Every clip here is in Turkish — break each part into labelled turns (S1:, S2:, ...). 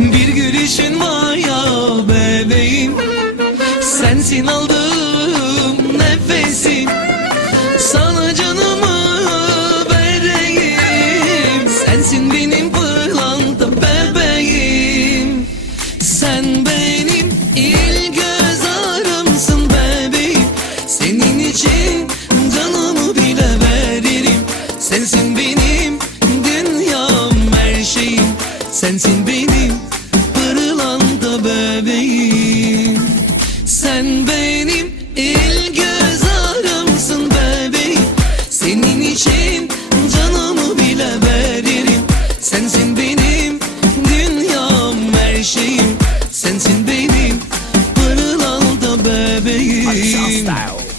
S1: Bir gülüşün var ya bebeğim. Sensin aldığım nefesim Sana canımı vereyim. Sensin benim pırlanta bebeğim. Sen benim il göz ağrımsın bebeğim. Senin için canımı bile veririm. Sensin benim dünyam her şeyim. Sensin benim bebeğim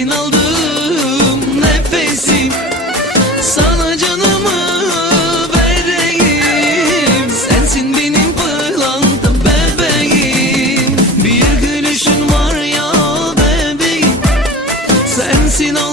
S1: Sensin aldığım nefesim Sana canımı vereyim. Sensin benim pırlanta bebeğim. Bir gülüşün var ya bebeğim. Sensin aldığım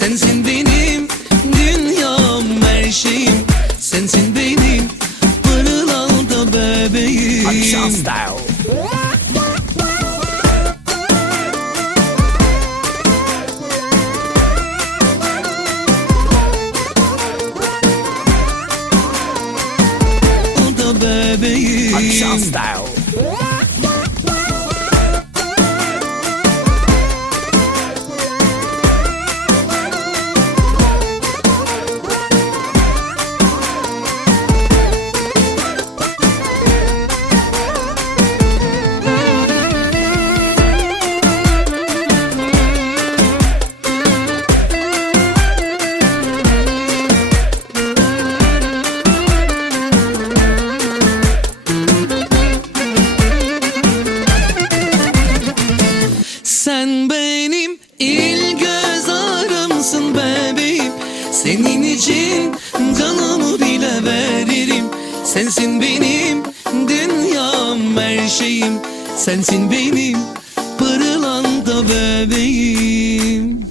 S1: Sensin benim dünyam her şeyim. Sensin benim pırlanta bebeğim. Pırlanta bebeğim. Sen Sensin benim dünyam her şeyim. Sensin benim pırlanta bebeğim